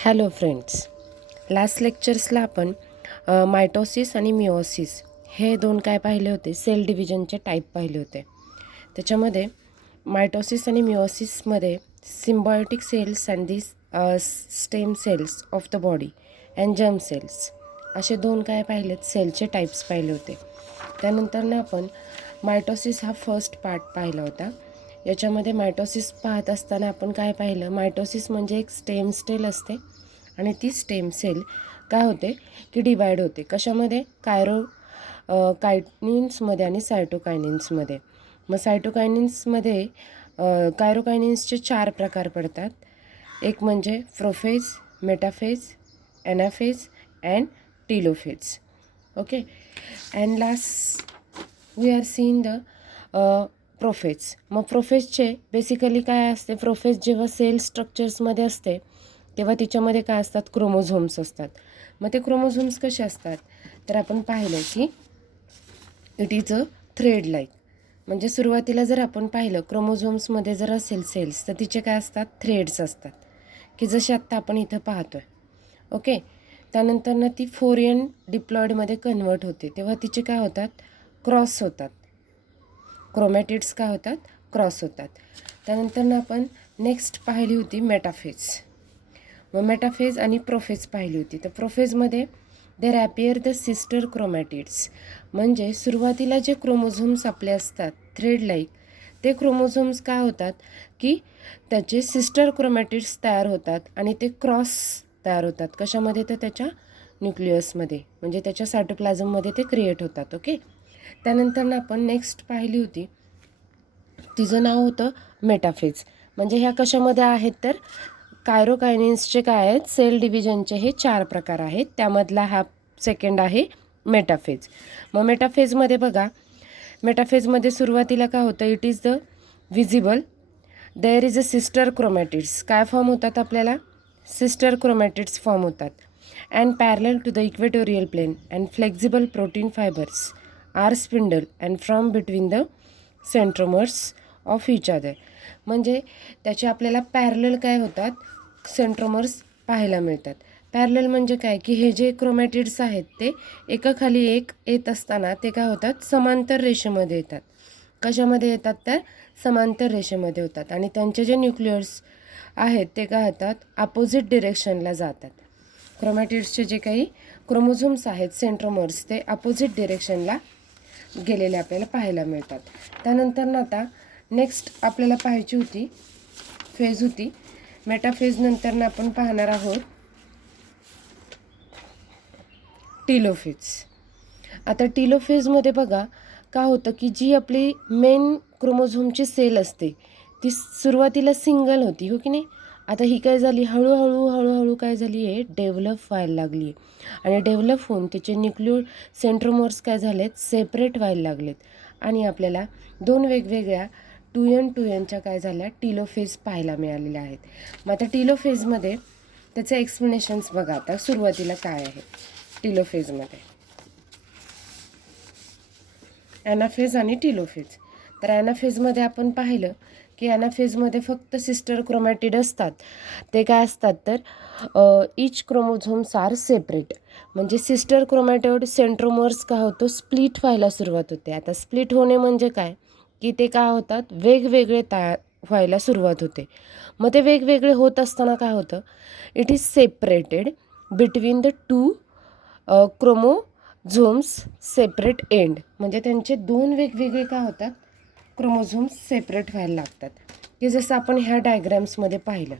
Hello friends, last लेक्चर्सला आपण mitosis आणि meiosis हे दोन काय पाहिले होते, सेल डिव्हिजनचे टाईप पाहिले होते. त्याच्यामध्ये मायटोसिस आणि मिओसिसमध्ये symbiotic cells and the stem cells of the body and germ cells असे दोन काय पाहिलेत, सेलचे टाईप्स पाहिले होते. त्यानंतरनं आपण मायटोसिस हा फर्स्ट पार्ट पाहिला होता. याच्यामध्ये मायटोसिस पाहत असताना आपण काय पाहिलं, मायटोसिस म्हणजे एक स्टेम सेल असते आणि ती स्टेम सेल काय होते की डिवाईड होते. कशामध्ये? कायनिन्समध्ये आणि सायटोकायनिन्समध्ये. मग सायटोकायनिन्समध्ये कायरोकायनिन्सचे 4 प्रकार पडतात. एक म्हणजे prophase, metaphase, anaphase and telophase. Okay, and last we are seen the prophase. मग प्रोफेजचे बेसिकली काय असते, प्रोफेज जेव्हा सेल स्ट्रक्चर्समध्ये असते तेव्हा तिच्यामध्ये काय असतात, क्रोमोझोम्स असतात. मग ते क्रोमोझोम्स कसे असतात तर आपण पाहिलं की it is a thread like. म्हणजे सुरुवातीला जर आपण पाहिलं क्रोमोझोम्समध्ये जर असेल सेल्स तर तिचे काय असतात, थ्रेड्स असतात की जसे आत्ता आपण इथं पाहतोय. ओके, त्यानंतर ना ती 4n डिप्लॉइडमध्ये कन्वर्ट होते तेव्हा तिचे काय होतात, क्रॉस होतात. क्रोमॅटिड्स काय होतात, क्रॉस होतात. त्यानंतर ना आपण नेक्स्ट पाहिली होती मेटाफेज. मग मेटाफेज आणि प्रोफेज पाहिली होती. तर प्रोफेजमध्ये देर ॲपियर द सिस्टर क्रोमॅटिड्स. म्हणजे सुरुवातीला जे क्रोमोझोम्स आपले असतात थ्रेड लाईक, ते क्रोमोझोम्स काय होतात की त्याचे सिस्टर क्रोमॅटिड्स तयार होतात आणि ते क्रॉस तयार होतात. कशामध्ये? तर त्याच्या न्यूक्लियसमध्ये, म्हणजे त्याच्या सायटोप्लाझममध्ये ते क्रिएट होतात. ओके, त्यानंतर आपण नेक्स्ट पाहिली होती, तिचं नाव होतं मेटाफेज. म्हणजे ह्या कशामध्ये आहेत तर कायरोकायनिन्सचे काय आहेत, सेल डिव्हिजनचे हे 4 प्रकार आहेत. त्यामधला हा सेकंड आहे मेटाफेज. मग मेटाफेजमध्ये बघा, मेटाफेजमध्ये सुरुवातीला काय होतं, it is the visible there is a sister chromatids. काय फॉर्म होतात आपल्याला, सिस्टर क्रोमॅटिड्स फॉर्म होतात. And parallel to the equatorial plane and flexible protein fibres are spindle and from between the centromeres of each other. म्हणजे त्याचे आपल्याला parallel काय होतात, सेंट्रोमर्स पाहायला मिळतात. पॅरलल म्हणजे काय की हे जे क्रोमॅटिड्स आहेत ते एकाखाली एक येत असताना ते काय होतात, समांतर रेषेमध्ये येतात. कशामध्ये येतात तर समांतर रेषेमध्ये होतात आणि त्यांचे जे न्यूक्लियर्स आहेत ते काय होतात, अपोजिट डिरेक्शनला जातात. क्रोमॅटिड्सचे जे काही क्रोमोझोम्स आहेत सेंट्रोमर्स ते अपोजिट डिरेक्शनला गेलेले आपल्याला पाहायला मिळतात. त्यानंतर ना आता नेक्स्ट आपल्याला पाहायची होती फेज होती मेटाफेज. नंतर ना आपण पाहणार आहोत टीलोफेज. आता टीलोफेजमध्ये बघा काय होतं की जी आपली मेन क्रोमोझोमची सेल असते ती सुरुवातीला सिंगल होती, हो की नाही. आता ही काय झाली, हळूहळू काय झाली आहे, डेव्हलप व्हायला लागली आहे आणि डेव्हलप होऊन त्याचे न्यूक्लिओ सेंट्रोमर्स काय झालेत, सेपरेट व्हायला लागलेत आणि आपल्याला दोन वेगवेगळ्या 2n काय झाल्या, टीलोफेज पाहायला मिळालेल्या आहेत. मग आता टीलोफेजमध्ये त्याचं एक्सप्लेनेशन्स बघा. आता सुरुवातीला काय आहे टीलोफेजमध्ये, ॲनाफेज आणि टीलोफेज. तर ॲनाफेजमध्ये आपण पाहिलं की ॲनाफेजमध्ये फक्त सिस्टर क्रोमॅटिड असतात. ते काय असतात तर इच क्रोमोझोम्स आर सेपरेट. म्हणजे सिस्टर क्रोमॅटिड सेंट्रोमर्स काय होतो, स्प्लिट व्हायला सुरुवात होते. आता स्प्लिट होणे म्हणजे काय की ते काय होतात, वेगवेगळे तयार व्हायला सुरुवात होते. मग ते वेगवेगळे होत असताना काय होतं, it is separated between the two chromosomes separate end. म्हणजे त्यांचे दोन वेगवेगळे काय होतात, क्रोमोझोम्स सेपरेट व्हायला लागतात. की जसं आपण ह्या डायग्रॅम्समध्ये पाहिलं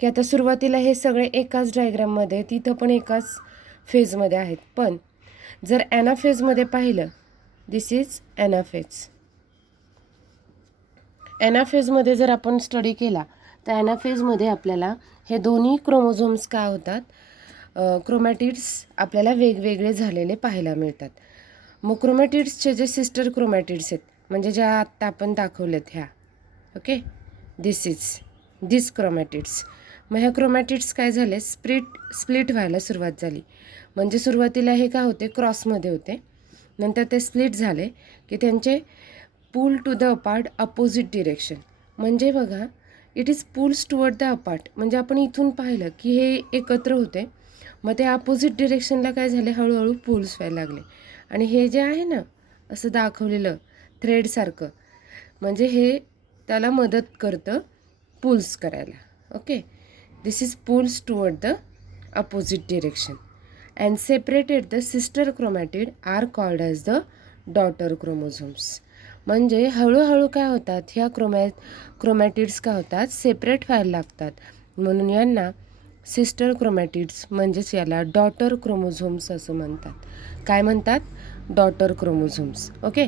की आता सुरुवातीला हे सगळे एकाच डायग्रॅममध्ये, तिथं पण एकाच फेजमध्ये आहेत. पण जर ॲनाफेजमध्ये पाहिलं, दिस इज ॲनाफेज. ॲनाफेजमध्ये जर आपण स्टडी केला तर ॲनाफेजमध्ये आपल्याला हे दोन्ही क्रोमोझोम्स काय होतात, क्रोमॅटिड्स आपल्याला वेगवेगळे झालेले पाहायला मिळतात. मग क्रोमॅटिड्सचे जे सिस्टर क्रोमॅटिड्स आहेत, म्हणजे ज्या आत्ता आपण दाखवलेत ह्या, ओके, दिस क्रोमॅटिड्स. मग ह्या क्रोमॅटिड्स काय झाले, स्प्लिट व्हायला सुरुवात झाली. म्हणजे सुरुवातीला हे काय होते, क्रॉसमध्ये होते, नंतर ते स्प्लिट झाले की त्यांचे pull to the apart opposite direction. म्हणजे बघा it is pulls toward the apart. म्हणजे आपण इथून पाहिलं की हे एकत्र होते, मग ते अपोजिट डिरेक्शनला काय झाले, हळूहळू पुल्स व्हायला लागले. आणि हे जे आहे ना असं दाखवलेलं थ्रेडसारखं, म्हणजे हे त्याला मदत करतं पुल्स करायला. Okay, this is pulls toward the opposite direction. And separated the sister chromatid are called as the daughter chromosomes. म्हणजे हळूहळू काय होतात, ह्या क्रोमॅटिड्स काय होतात, सेपरेट व्हायला लागतात. म्हणून यांना सिस्टर क्रोमॅटिड्स म्हणजेच याला डॉटर क्रोमोझोम्स असं म्हणतात. काय म्हणतात, डॉटर क्रोमोझोम्स. ओके,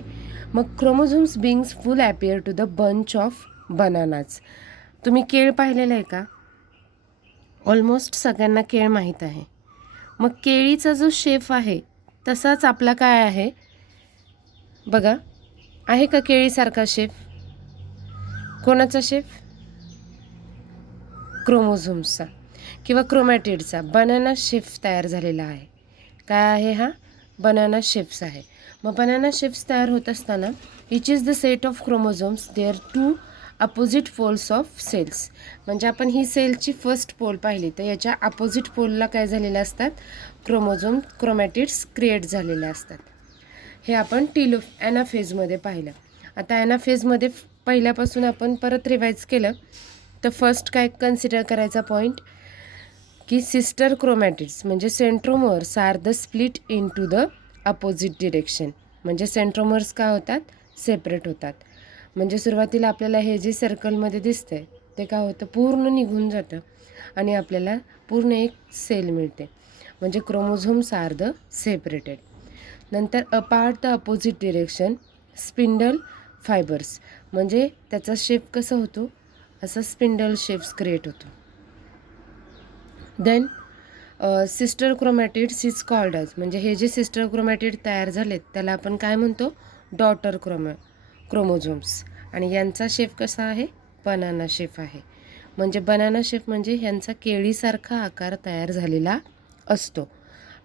मग chromosomes beings full appear to the bunch of bananas. तुम्ही केळ पाहिलेलं आहे का? ऑलमोस्ट सगळ्यांना केळ माहीत आहे. मग केळीचा जो शेप आहे तसाच आपला काय आहे बघा, आहे का केळीसारखा शेप? कोणाचा शेप? क्रोमोझोम्सचा किंवा क्रोमॅटिडचा बनाना शेप तयार झालेला आहे. काय आहे हा? बनाना शेप्स आहे. मग बनाना शेप्स तयार होत असताना each is the set of chromosomes there to opposite poles of cells. म्हणजे आपण ही सेलची फर्स्ट पोल पाहिली तर याच्या अपोजिट पोलला काय झालेले असतात, क्रोमॅटिड्स क्रिएट झालेले असतात. हे आपण ॲनाफेजमध्ये पाहिलं. आता ॲनाफेजमध्ये पहिल्यापासून आपण परत रिवाईज केलं तर फर्स्ट काय कन्सिडर करायचा पॉईंट की सिस्टर क्रोमॅटिड्स म्हणजे centromeres are the split into the opposite direction. म्हणजे सेंट्रोमर्स काय होतात, सेपरेट होतात. म्हणजे सुरुवातीला आपल्याला हे जे सर्कलमध्ये दिसतंय ते काय होतं, पूर्ण निघून जातं आणि आपल्याला पूर्ण एक सेल मिळते. म्हणजे क्रोमोझोम्स आर द सेपरेटेड. नंतर apart the opposite direction spindle fibres. म्हणजे त्याचा शेप कसा होतो, असा स्पिंडल शेप्स क्रिएट होतो. Then sister chromatids is called as, म्हणजे हे जे सिस्टर क्रोमॅटिड तयार झालेत त्याला आपण काय म्हणतो, डॉटर क्रोमोझोम्स. आणि यांचा शेप कसा आहे, बनाना शेप आहे. म्हणजे बनाना शेप म्हणजे ह्यांचा केळीसारखा आकार तयार झालेला असतो.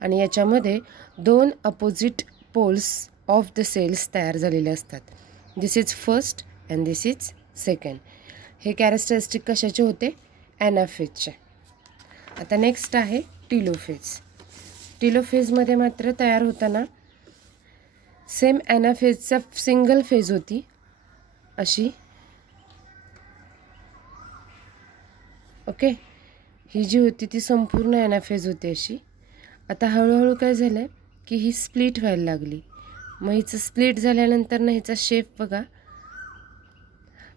आणि याच्यामध्ये 2 opposite poles of the cells तयार झालेले असतात. This is first and this is second. हे कॅरेक्टरिस्टिक कशाचे होते, ॲनाफेजचे. आता नेक्स्ट आहे टिलोफेज. टिलोफेजमध्ये मात्र तयार होताना सेम ॲनाफेजचा सिंगल फेज होती अशी. ओके, ही जी होती ती संपूर्ण ॲनाफेज होती अशी. आता हळूहळू काय झालं की ही स्प्लिट व्हायला लागली. मग हिचं स्प्लिट झाल्यानंतर ना हिचा शेप बघा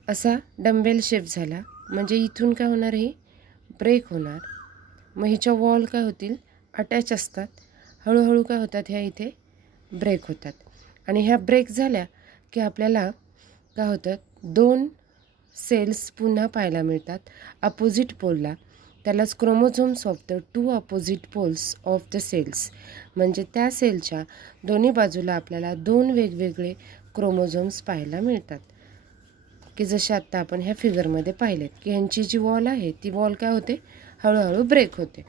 असा डंबेल शेप झाला. म्हणजे इथून काय होणार, ही ब्रेक होणार. मग हिच्या वॉल काय होतील, अटॅच असतात. हळूहळू काय होतात, ह्या इथे ब्रेक होतात. आणि ह्या ब्रेक झाल्या की आपल्याला काय होतं, 2 सेल्स पुन्हा पाहायला मिळतात अपोजिट पोलला. त्यालाच chromosomes of the 2 opposite poles of the cells. म्हणजे त्या सेलच्या दोन्ही बाजूला आपल्याला 2 वेगवेगळे क्रोमोझोम्स पाहायला मिळतात, की जसे आत्ता आपण ह्या फिगरमध्ये पाहिलेत की ह्यांची जी वॉल आहे ती वॉल काय होते, हळूहळू ब्रेक होते.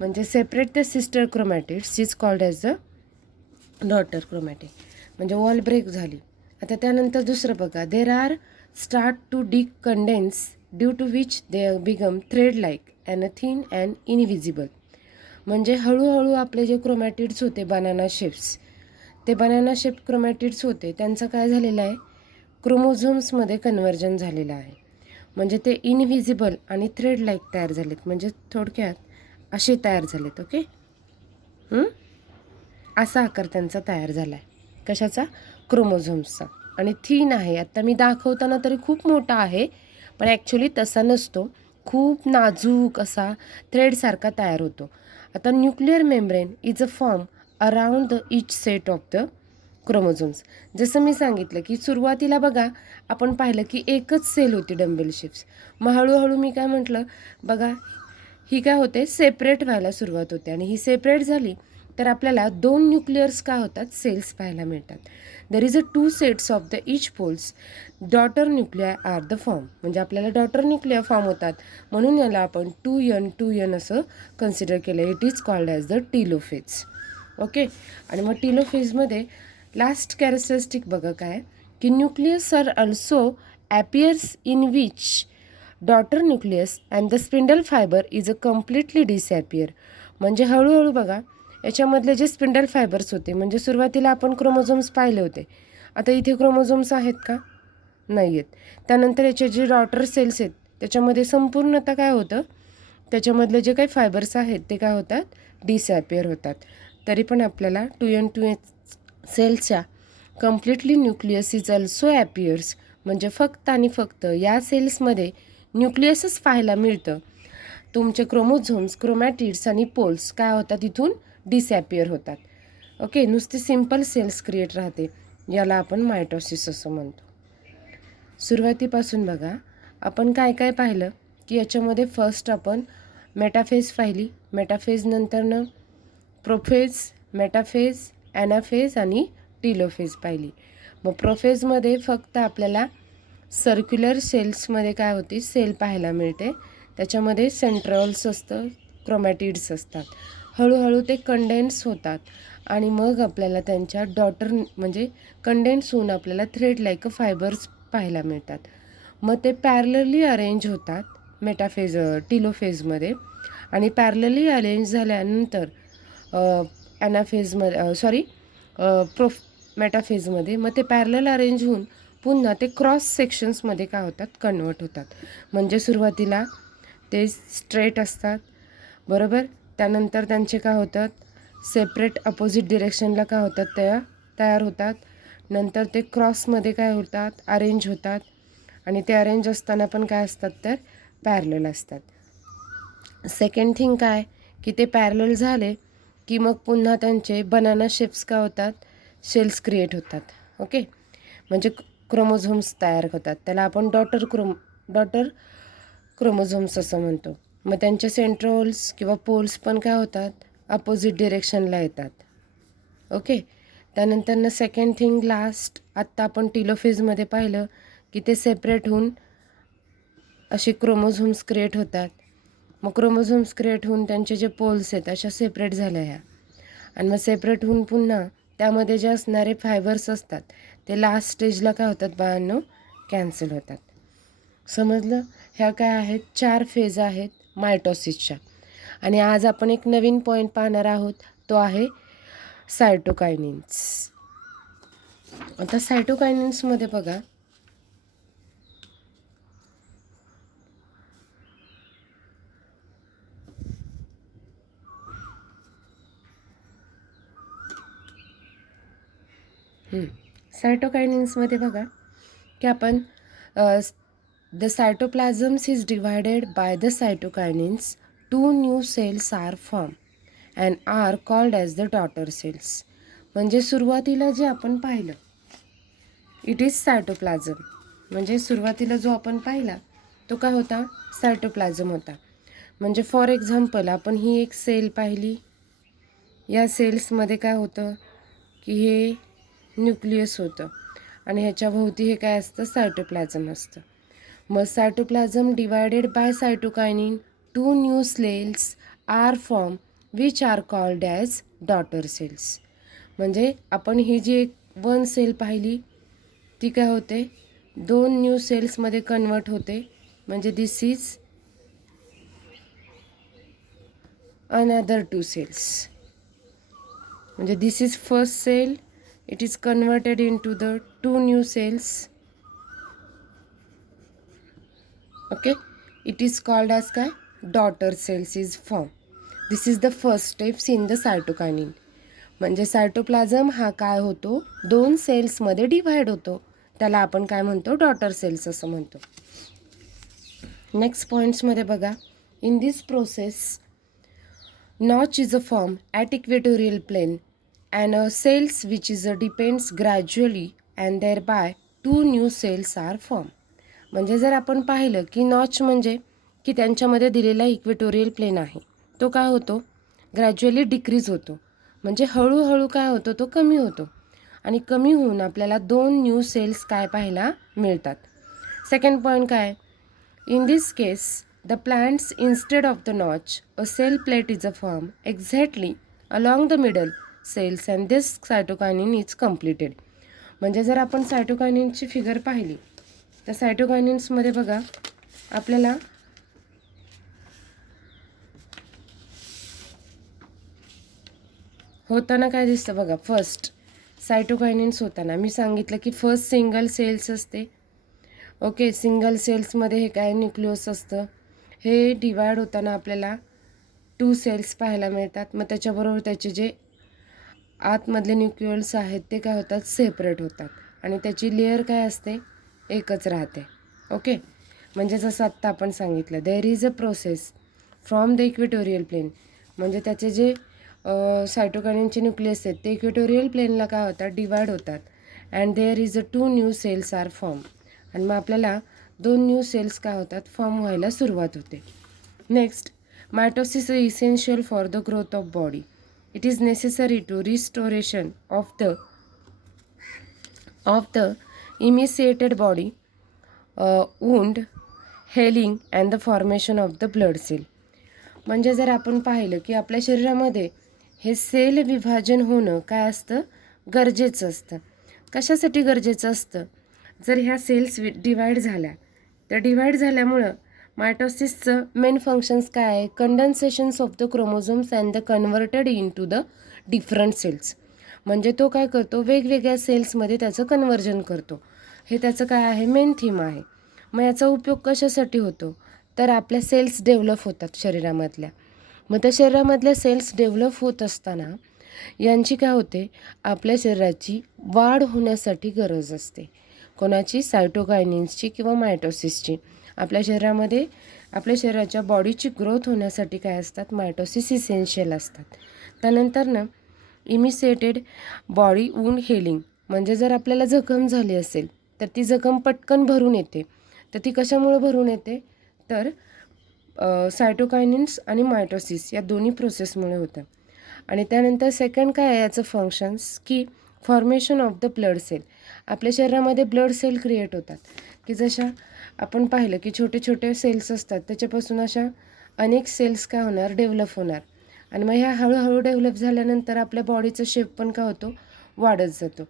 म्हणजे separate the sister chromatids is called as the daughter chromatid. म्हणजे वॉल ब्रेक झाली. आता त्यानंतर दुसरं बघा, there are start to decondense due to which they become thread like and thin and invisible. म्हणजे हळूहळू आपले जे क्रोमॅटिड्स होते बनाना शेप्स, ते बनाना शेप क्रोमॅटिड्स होते त्यांचं काय झालेलं आहे, क्रोमोझोम्समध्ये कन्व्हर्जन झालेलं आहे. म्हणजे ते इनव्हिजिबल आणि थ्रेड लाईक तयार झालेत. म्हणजे थोडक्यात असे तयार झालेत. ओके, असा आकार त्यांचा तयार झाला आहे. कशाचा, क्रोमोझोम्सचा. आणि थीन आहे. आता मी दाखवताना तरी खूप मोठा आहे, पण ॲक्च्युली तसा नसतो. खूप नाजूक असा थ्रेडसारखा तयार होतो. आता nuclear membrane is a form around the each set of the chromosomes. जसं मी सांगितलं की सुरुवातीला बघा आपण पाहिलं की एकच सेल होती डंबेल शेप्स. मग हळूहळू मी काय म्हटलं बघा, ही काय होते, सेपरेट व्हायला सुरुवात होते. आणि ही सेपरेट झाली तर आपल्याला 2 न्यूक्लियर्स काय होतात, सेल्स पाहायला मिळतात. There is a 2 sets of the each poles daughter nuclei are the form. म्हणजे आपल्याला डॉटर न्यूक्लिया फॉर्म होतात, म्हणून याला आपण 2n असं कन्सिडर केलं. It is called as the telophase. Okay, आणि मग टिलोफेजमध्ये लास्ट कॅरेक्टरिस्टिक बघा काय की nucleus are also appears in which daughter nucleus and the spindle fibre is a completely disappear. म्हणजे हळूहळू बघा याच्यामधले जे स्पिंडल फायबर्स होते, म्हणजे सुरुवातीला आपण क्रोमोझोम्स पाहिले होते, आता इथे क्रोमोझोम्स आहेत का? नाही आहेत. त्यानंतर याचे जे डॉटर सेल्स आहेत त्याच्यामध्ये संपूर्णतः काय होतं, त्याच्यामधले जे काही फायबर्स आहेत ते काय होतात, डिसॲपियर होतात. तरी पण आपल्याला 2n2 सेल्सच्या completely nucleus is also appears. म्हणजे फक्त आणि फक्त या सेल्समध्ये न्यूक्लियसच पाहायला मिळतं. तुमचे क्रोमोझोम्स, क्रोमॅटिड्स आणि पोल्स काय होतात, इथून डिसॲपियर होतात. ओके, नुसते सिम्पल सेल्स क्रिएट राहते. याला आपण मायटोसिस असं म्हणतो. सुरुवातीपासून बघा आपण काय काय पाहिलं की याच्यामध्ये फर्स्ट आपण मेटाफेज पाहिली, मेटाफेज नंतरनं प्रोफेज, मेटाफेज, ॲनाफेज आणि टीलोफेज पाहिली. मग प्रोफेजमध्ये फक्त आपल्याला सर्क्युलर सेल्समध्ये काय होती, सेल पाहायला मिळते. त्याच्यामध्ये सेंट्रॉल्स असतं, क्रोमॅटिड्स असतात. हळूहळू ते कंडेन्स होतात आणि मग आपल्याला त्यांच्या डॉटर म्हणजे कंडेन्स होऊन आपल्याला थ्रेड लाईक अ फायबर्स पाहायला मिळतात. मग ते पॅरलली अरेंज होतात मेटाफेज टीलोफेजमध्ये आणि पॅरलली अरेंज झाल्यानंतर ॲनाफेजमध्ये मेटाफेजमध्ये मग ते पॅरलल अरेंज होऊन पुन्हा ते क्रॉस सेक्शन्समध्ये काय होतात, कन्वर्ट होतात. म्हणजे सुरुवातीला ते स्ट्रेट असतात बरोबर, त्यानंतर त्यांचे काय होतात, सेपरेट अपोजिट डिरेक्शनला काय होतात, तयार होतात. नंतर ते क्रॉसमध्ये काय होतात, अरेंज होतात आणि ते अरेंज असताना पण काय असतात, तर पॅरलल असतात. सेकंड थिंग काय की ते पॅरलल झाले की मग पुन्हा त्यांचे बनाना शेप्स काय होतात, शेल्स क्रिएट होतात. ओके, म्हणजे क्रोमोझोम्स तयार होतात. त्याला आपण डॉटर क्रोमोझोम्स असं म्हणतो. मग त्यांचे सेंट्रोल्स किंवा पोल्स पण काय होतात, अपोजिट डिरेक्शनला येतात. ओके, त्यानंतर सेकंड थिंग लास्ट आत्ता आपण टीलोफेजमध्ये पाहिलं की ते सेपरेट होऊन असे क्रोमोझोम्स क्रिएट होतात. मग क्रोमोझोम्स क्रिएट होऊन त्यांचे जे पोल्स आहेत अशा सेपरेट झाल्या ह्या, आणि मग सेपरेट होऊन पुन्हा त्यामध्ये जे असणारे फायबर्स असतात ते लास्ट स्टेजला काय होतात बाळांनो, कॅन्सल होतात. समजलं? ह्या काय आहेत, 4 फेज आहेत मायटोसिसच्या. आणि आज आपण एक नवीन पॉईंट पाहणार आहोत, तो आहे सायटोकायनिन्स. आता सायटोकायनिन्समध्ये बघा सायटोकायनिन्समध्ये बघा की आपण the cytoplasms is divided by the cytokinins. 2 new cells are form and are called as the daughter cells. म्हणजे सुरुवातीला जे आपण पाहिलं इट इज सायटोप्लाझम. म्हणजे सुरुवातीला जो आपण पाहिला तो काय होता, सायटोप्लाझम होता. म्हणजे फॉर एक्झाम्पल आपण ही एक सेल पाहिली, या सेल्समध्ये काय होतं की हे न्यूक्लियस होतं आणि ह्याच्याभोवती हे काय असतं, सायटोप्लाझम असतं. मग cytoplasm divided by cytokinin, 2 new cells are form which are called as daughter cells. म्हणजे आपण ही जी एक 1 सेल पाहिली ती काय होते, 2 न्यू सेल्समध्ये कन्वर्ट होते. म्हणजे दिस इज अनदर 2 सेल्स. म्हणजे this is first cell, it is converted into the 2 new cells. Okay, it is called as काय, daughter cells is formed. This is the first steps in the cytokinin. म्हणजे cytoplasm हा काय होतो, 2 सेल्समध्ये divide होतो. त्याला आपण काय म्हणतो, डॉटर सेल्स असं म्हणतो. नेक्स्ट पॉईंट्समध्ये बघा, in this process notch is a form at equatorial plane and cells which is depends gradually and thereby 2 new cells are formed. म्हणजे जर आपण पाहिलं की नॉच म्हणजे की त्यांच्यामध्ये दिलेला इक्वेटोरियल प्लेन आहे, तो काय होतो, ग्रॅज्युअली डिक्रीज होतो. म्हणजे हळूहळू काय होतो, तो कमी होतो आणि कमी होऊन आपल्याला 2 न्यू सेल्स काय पाहायला मिळतात. सेकंड पॉईंट काय, in this case the plants instead of the notch a cell plate is a form exactly along the middle cells and this cytokinin is completed. म्हणजे जर आपण सायटोकायनिनची फिगर पाहिली तर सायटोकायनिन्समध्ये बघा आपल्याला होताना काय दिसतं बघा. फर्स्ट सायटोकायनिन्स होताना मी सांगितलं की फर्स्ट सिंगल सेल्स असते. ओके, सिंगल सेल्समध्ये हे काय न्यूक्लियस असतं. हे डिवाइड होताना आपल्याला 2 सेल्स पाहायला मिळतात. मग त्याच्याबरोबर त्याचे जे आतमधले न्यूक्लियस आहेत ते काय होतात, सेपरेट होतात आणि त्याची लेअर काय असते, एकच राहते. ओके, म्हणजे जसं आत्ता आपण सांगितलं, there is a process from the equatorial plane. म्हणजे त्याचे जे सायटोकायनिनचे न्यूक्लियस आहेत ते इक्वेटोरियल प्लेनला काय होतात, डिवाइड होतात. And there is a 2 new cells are form. आणि मग आपल्याला 2 न्यू सेल्स काय होतात, फॉर्म व्हायला सुरुवात होते. Next, mitosis is essential for the growth of body. It is necessary to restoration of the emaciated body, wound, healing and the formation of the blood cell. म्हणजे जर आपण पाहिलं की आपल्या शरीरामध्ये हे सेल विभाजन होणं काय असतं, गरजेचं असतं. कशासाठी गरजेचं असतं, जर ह्या सेल्स डिवाइड झाल्या, त्या डिवाइड झाल्यामुळं मायटोसिसचं मेन फंक्शन्स काय आहे, condensations of the chromosomes and the converted into the different cells. म्हणजे तो काय करतो, वेगवेगळ्या सेल्समध्ये त्याचं कन्व्हर्जन करतो. हे त्याचं काय आहे, मेन थीम आहे. मग याचा उपयोग कशासाठी होतो, तर आपल्या सेल्स डेव्हलप होतात शरीरामधल्या. मग त्या शरीरामधल्या सेल्स डेव्हलप होत असताना यांची काय होते, आपल्या शरीराची वाढ होण्यासाठी गरज असते. कोणाची, सायटोकायनिन्सची किंवा मायटोसिसची. आपल्या शरीरामध्ये आपल्या शरीराच्या बॉडीची ग्रोथ होण्यासाठी काय असतात, मायटोसिस इसेन्शियल असतात. त्यानंतर ना इमिसिएटेड बॉडी वुंड हेलिंग. म्हणजे जर आपल्याला जखम झाली असेल तर ती जखम पटकन भरून येते. तर ती कशामुळे भरून येते, तर सायटोकायनिन्स आणि मायटोसिस या दोन्ही प्रोसेसमुळे होतं. आणि त्यानंतर सेकंड काय आहे याचं फंक्शन्स, की formation of the blood cell. आपल्या शरीरामध्ये ब्लड सेल क्रिएट होतात, की जशा आपण पाहिलं की छोटे छोटे सेल्स असतात, त्याच्यापासून अशा अनेक सेल्स काय होणार, डेव्हलप होणार. आणि मग ह्या हळूहळू डेव्हलप झाल्यानंतर आपल्या बॉडीचा शेप पण काय होतो, वाढत जातो.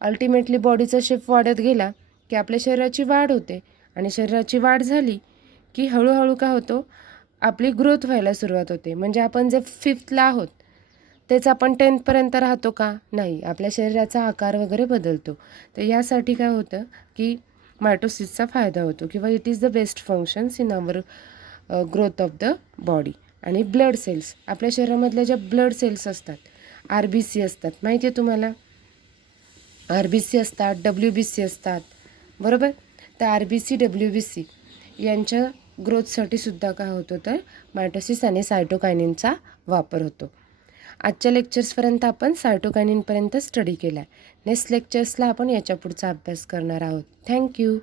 अल्टिमेटली बॉडीचा शेप वाढत गेला की आपल्या शरीराची वाढ होते. आणि शरीराची वाढ झाली की हळूहळू काय होतो, आपली ग्रोथ व्हायला सुरुवात होते. म्हणजे आपण जे 5th आहोत तेच आपण 10th राहतो का, नाही, आपल्या शरीराचा आकार वगैरे बदलतो. तर यासाठी काय होतं की मायटोसिसचा फायदा होतो, किंवा it is the best functions in our growth of the body. आणि ब्लड सेल्स, आपल्या शरीरामधल्या ज्या ब्लड सेल्स असतात, RBC असतात, माहिती आहे तुम्हाला, RBC असतात, WBC असतात, बरोबर. तर RBC WBC यांच्या ग्रोथसाठी सुद्धा काय होतं, तर मायटोसिस आणि सायटोकायनिनचा वापर होतो. आजच्या लेक्चर्सपर्यंत आपण सायटोकायनिनपर्यंत स्टडी केला आहे. नेक्स्ट लेक्चर्सला आपण याच्या पुढचा अभ्यास करणार आहोत. थँक्यू.